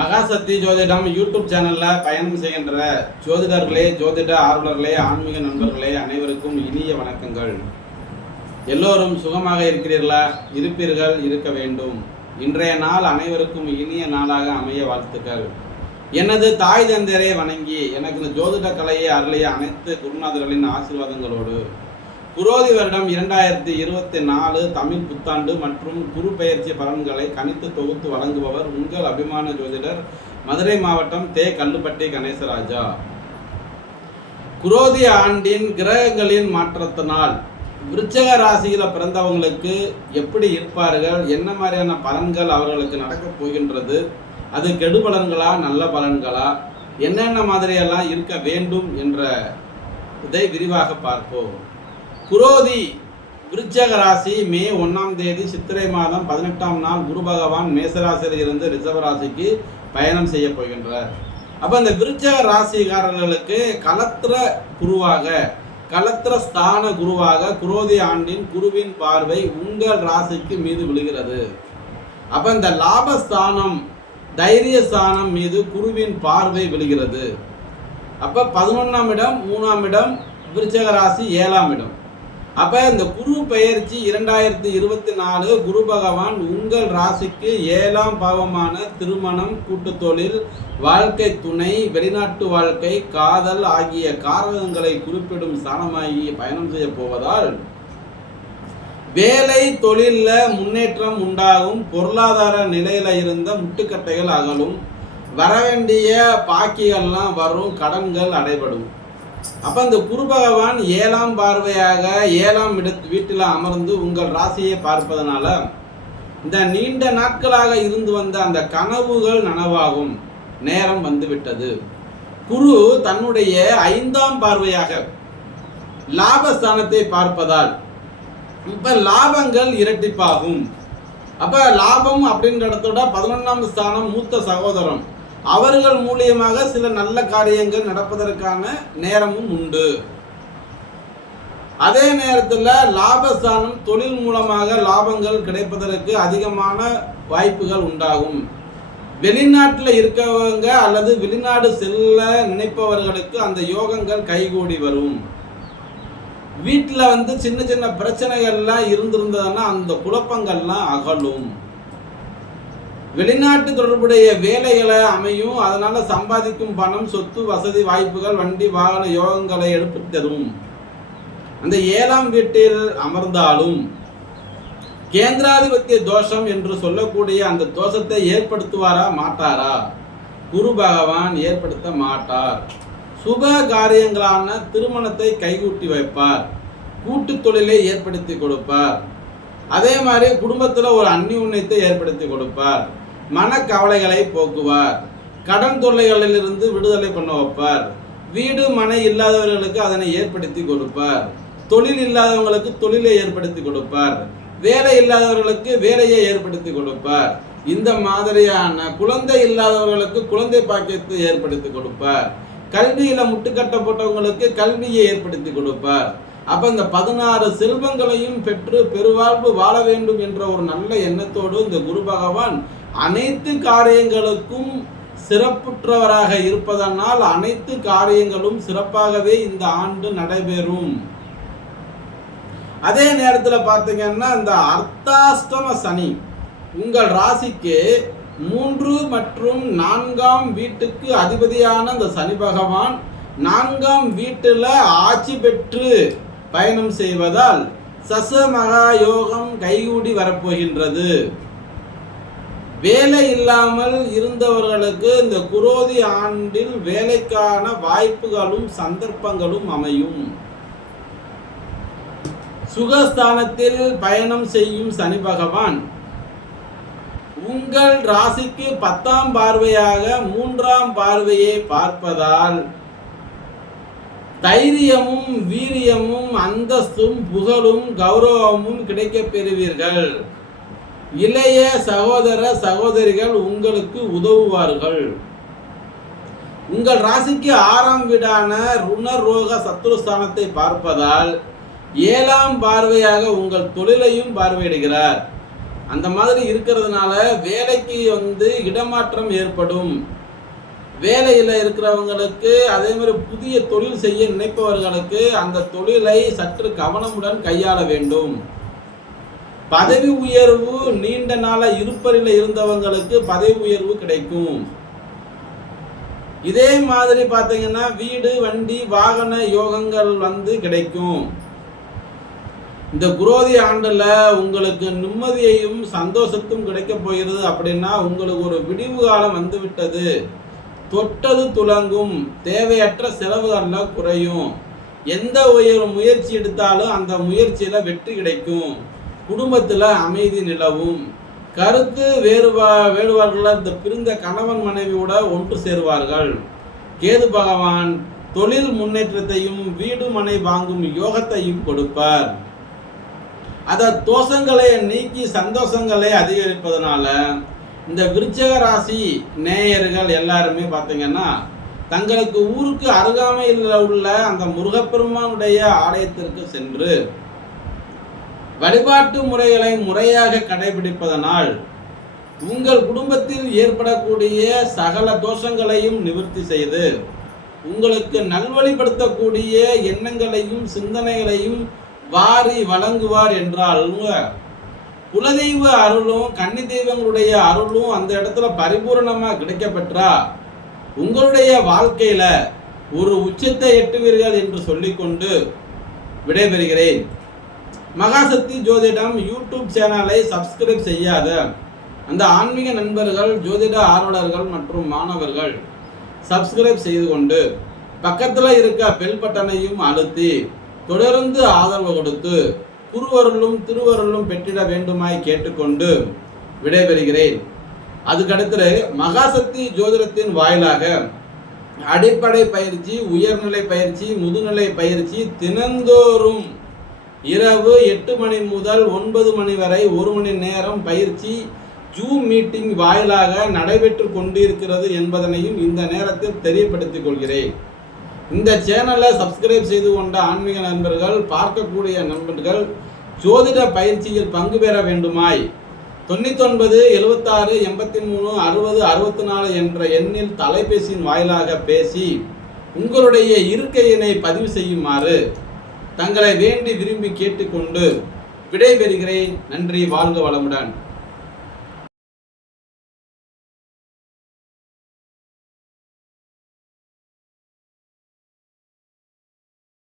மகாசக்தி ஜோதிடம் யூடியூப் சேனலில் பயணம் செய்கின்ற ஜோதிடர்களே, ஜோதிட ஆர்வலர்களே, ஆன்மீக நண்பர்களே அனைவருக்கும் இனிய வணக்கங்கள். எல்லோரும் சுகமாக இருக்கிறீர்களா? இருப்பீர்கள், இருக்க வேண்டும். இன்றைய நாள் அனைவருக்கும் இனிய நாளாக அமைய வாழ்த்துக்கள். எனது தாய் தந்தையரை வணங்கி எனக்கு இந்த ஜோதிட கலையை அருளிய அனைத்து குருநாதர்களின் ஆசீர்வாதங்களோடு குரோதி வருடம் 2024 தமிழ் புத்தாண்டு மற்றும் குரு பெயர்ச்சி பலன்களை கணித்து தொகுத்து வழங்குபவர் உங்கள் அபிமான ஜோதிடர், மதுரை மாவட்டம் தே. கல்லுப்பட்டி கணேசராஜா. குரோதி ஆண்டின் கிரகங்களின் மாற்றத்தினால் விருச்சக ராசியில பிறந்தவங்களுக்கு எப்படி இருப்பார்கள், என்ன மாதிரியான பலன்கள் அவர்களுக்கு நடக்கப் போகின்றது, அது கெடு பலன்களா நல்ல பலன்களா, என்னென்ன மாதிரியெல்லாம் இருக்க வேண்டும் என்ற இதை விரிவாக பார்ப்போம். குரோதி விருச்சக ராசி மே 1ஆம் தேதி சித்திரை மாதம் 18ஆம் நாள் குரு பகவான் மேசராசியில் இருந்து ரிஷப ராசிக்கு பயணம் செய்ய போகின்றார். அப்போ இந்த விருச்சக ராசிக்காரர்களுக்கு கலத்திர குருவாக, கலத்திர ஸ்தான குருவாக குரோதி ஆண்டின் குருவின் பார்வை உங்கள் ராசிக்கு மீது விழுகிறது. அப்போ இந்த லாபஸ்தானம், தைரியஸ்தானம் மீது குருவின் பார்வை விழுகிறது. அப்போ 11ஆம் இடம், 3ஆம் இடம், விருச்சக ராசி 7ஆம் இடம். அப்போ இந்த குரு பெயர்ச்சி 2024 குரு பகவான் உங்கள் ராசிக்கு 7ஆம் பாவமான திருமணம், கூட்டு தொழில், வாழ்க்கை துணை, வெளிநாட்டு வாழ்க்கை, காதல் ஆகிய காரகங்களை குறிப்பிடும் ஸ்தானமாகி பயணம் செய்ய போவதால் வேலை தொழிலில் முன்னேற்றம் உண்டாகும், பொருளாதார நிலையில இருந்த முட்டுக்கட்டைகள் அகலும், வரவேண்டிய பாக்கிகள்லாம் வரும், கடன்கள் அடைபடும். அப்போ இந்த குரு பகவான் 7ஆம் பார்வையாக 7ஆம் வீட்டில் அமர்ந்து உங்கள் ராசியை பார்ப்பதனால இந்த நீண்ட நாட்களாக இருந்து வந்த அந்த கனவுகள் நனவாகும் நேரம் வந்துவிட்டது. குரு தன்னுடைய 5ஆம் பார்வையாக லாபஸ்தானத்தை பார்ப்பதால் இப்ப லாபங்கள் இரட்டிப்பாகும். அப்ப லாபம் அப்படின்ற இடத்தோட 11ஆம் ஸ்தானம் மூத்த சகோதரம், அவர்கள் மூலியமாக சில நல்ல காரியங்கள் நடப்பதற்கான நேரமும் உண்டு. அதே நேரத்தில் லாபஸ்தானம் தொழில் மூலமாக லாபங்கள் கிடைப்பதற்கு அதிகமான வாய்ப்புகள் உண்டாகும். வெளிநாட்டில் இருக்கவங்க அல்லது வெளிநாடு செல்ல நினைப்பவர்களுக்கு அந்த யோகங்கள் கைகூடி வரும். வீட்டில் சின்ன சின்ன பிரச்சனைகள்லாம் இருந்திருந்ததுன்னா அந்த குழப்பங்கள்லாம் அகலும். வெளிநாட்டு தொடர்புடைய வேலைகளை அமையும், அதனால சம்பாதிக்கும் பணம், சொத்து, வசதி வாய்ப்புகள், வண்டி வாகன யோகங்களை எடுத்து தரும். அந்த 7ஆம் வீட்டில் அமர்ந்தாலும் கேந்திராதிபத்திய தோஷம் என்று சொல்லக்கூடிய அந்த தோஷத்தை ஏற்படுத்துவாரா மாட்டாரா? குரு பகவான் ஏற்படுத்த மாட்டார். சுப காரியங்களான திருமணத்தை கைகூட்டி வைப்பார், கூட்டு தொழிலை ஏற்படுத்தி கொடுப்பார். அதே மாதிரி குடும்பத்தில் ஒரு அந்நியுன்யத்தை ஏற்படுத்தி கொடுப்பார், மனக்கவலைகளை போக்குவார், கடன் தொல்லைகளிலிருந்து விடுதலை பண்ண வைப்பார், வீடு மனை இல்லாதவர்களுக்கு அதனை ஏற்படுத்தி கொடுப்பார், தொழில் இல்லாதவங்களுக்கு தொழிலை ஏற்படுத்தி கொடுப்பார், வேலை இல்லாதவர்களுக்கு வேலையை ஏற்படுத்தி கொடுப்பார். இந்த மாதிரியான குழந்தை இல்லாதவர்களுக்கு குழந்தை பாக்கியத்தை ஏற்படுத்தி கொடுப்பார், கல்வியில முட்டுக்கட்டப்பட்டவங்களுக்கு கல்வியை ஏற்படுத்தி கொடுப்பார். அப்ப இந்த 16 செல்வங்களையும் பெற்று பெருவாழ்வு வாழ வேண்டும் என்ற ஒரு நல்ல எண்ணத்தோடு இந்த குரு பகவான் அனைத்து காரியங்களுக்கும் சிறப்புற்றவராக இருப்பதனால் அனைத்து காரியங்களும் சிறப்பாகவே இந்த ஆண்டு நடைபெறும். அதே நேரத்தில் பார்த்தீங்கன்னா இந்த அர்த்தாஷ்டம சனி உங்கள் ராசிக்கு 3 மற்றும் 4ஆம் வீட்டுக்கு அதிபதியான இந்த சனி பகவான் 4ஆம் வீட்டில் ஆட்சி பெற்று பயணம் செய்வதால் சச மகா யோகம் கைகூடி வரப்போகின்றது. வேலை இல்லாமல் இருந்தவர்களுக்கு இந்த குரோதி ஆண்டில் வேலைக்கான வாய்ப்புகளும் சந்தர்ப்பங்களும் அமையும். சுகஸ்தானத்தில் பயணம் செய்யும் சனி பகவான் உங்கள் ராசிக்கு 10ஆம் பார்வையாக 3ஆம் பார்வையை பார்ப்பதால் தைரியமும் வீரியமும் அந்தஸ்தும் புகழும் கௌரவமும் கிடைக்கப் பெறுவீர்கள். இளைய சகோதர சகோதரிகள் உங்களுக்கு உதவுவார்கள். உங்கள் ராசிக்கு 6ஆம் வீடான ருணரோக சத்ருஸ்தானத்தை பார்ப்பதால் 7ஆம் பார்வையாக உங்கள் தொழிலையும் பார்வையிடுகிறார். அந்த மாதிரி இருக்கிறதுனால வேலைக்கு இடமாற்றம் ஏற்படும். வேலையில் இருக்கிறவங்களுக்கு, அதே மாதிரி புதிய தொழில் செய்ய நினைப்பவர்களுக்கு அந்த தொழிலை சற்று கவனமுடன் கையாள வேண்டும். பதவி உயர்வு, நீண்ட நாள இருப்பறில் இருந்தவங்களுக்கு பதவி உயர்வு கிடைக்கும். இதே மாதிரி பார்த்தீங்கன்னா வீடு, வண்டி, வாகன யோகங்கள் கிடைக்கும். இந்த குரோதி ஆண்டுல உங்களுக்கு நிம்மதியையும் சந்தோஷத்தும் கிடைக்க போகிறது. அப்படின்னா உங்களுக்கு ஒரு விடிவு காலம் வந்துவிட்டது. தொட்டது துலங்கும். தேவையற்ற செலவுகள்லாம் குறையும். எந்த முயற்சி எடுத்தாலும் அந்த முயற்சியில வெற்றி கிடைக்கும். குடும்பத்துல அமைதி நிலவும். கருத்து வேறுபாடுகள் இந்த பிரிந்த கணவன் மனைவியோட ஒன்று சேருவார்கள். கேது பகவான் தொழில் முன்னேற்றத்தையும் வீடு மனை வாங்கும் யோகத்தையும் கொடுப்பார். அத தோஷங்களை நீக்கி சந்தோஷங்களை அதிகரிப்பதனால இந்த விருச்சிக ராசி நேயர்கள் எல்லாருமே பார்த்தீங்கன்னா தங்களுக்கு ஊருக்கு அருகாமையில் உள்ள அந்த முருகப்பெருமானுடைய ஆலயத்திற்கு சென்று வழிபாட்டு முறைகளை முறையாக கடைபிடிப்பதனால் உங்கள் குடும்பத்தில் ஏற்படக்கூடிய சகல தோஷங்களையும் நிவர்த்தி செய்து உங்களுக்கு நல்வழிப்படுத்தக்கூடிய எண்ணங்களையும் சிந்தனைகளையும் வாரி வழங்குவார் என்றால் குலதெய்வ அருளும் கன்னி தெய்வங்களுடைய அருளும் அந்த இடத்துல பரிபூர்ணமாக கிடைக்கப்பெற்றா உங்களுடைய வாழ்க்கையில ஒரு உச்சத்தை எட்டுவீர்கள் என்று சொல்லிக்கொண்டு விடைபெறுகிறேன். மகாசக்தி ஜோதிடம் யூடியூப் சேனலை சப்ஸ்கிரைப் செய்யாத அந்த ஆன்மீக நண்பர்கள், ஜோதிட ஆர்வலர்கள் மற்றும் மாணவர்கள் சப்ஸ்கிரைப் செய்து கொண்டு பக்கத்தில் இருக்க பெல் பட்டனையும் அழுத்தி தொடர்ந்து ஆதரவு கொடுத்து குருவருளும் திருவருளும் பெற்றிட வேண்டுமாய் கேட்டுக்கொண்டு விடைபெறுகிறேன். அதுக்கடுத்து மகாசக்தி ஜோதிடத்தின் வாயிலாக அடிப்படை பயிற்சி, உயர்நிலை பயிற்சி, முதுநிலை பயிற்சி தினந்தோறும் இரவு 8 மணி முதல் 9 மணி வரை 1 மணி நேரம் பயிற்சி ஜூம் மீட்டிங் வாயிலாக நடைபெற்று கொண்டிருக்கிறது என்பதனையும் இந்த நேரத்தில் தெரியப்படுத்திக் கொள்கிறேன். இந்த சேனலை சப்ஸ்கிரைப் செய்து கொண்ட ஆன்மீக நண்பர்கள், பார்க்கக்கூடிய நண்பர்கள் ஜோதிட பயிற்சியில் பங்கு பெற வேண்டுமாய் 99 76 83 60 64 என்ற எண்ணில் தொலைபேசியின் வாயிலாக பேசி உங்களுடைய இருக்கையினை பதிவு செய்யுமாறு தங்களை வேண்டி விரும்பி கேட்டுக்கொண்டு விடைபெறுகிறேன். நன்றி. வாழ்க வளமுடன்.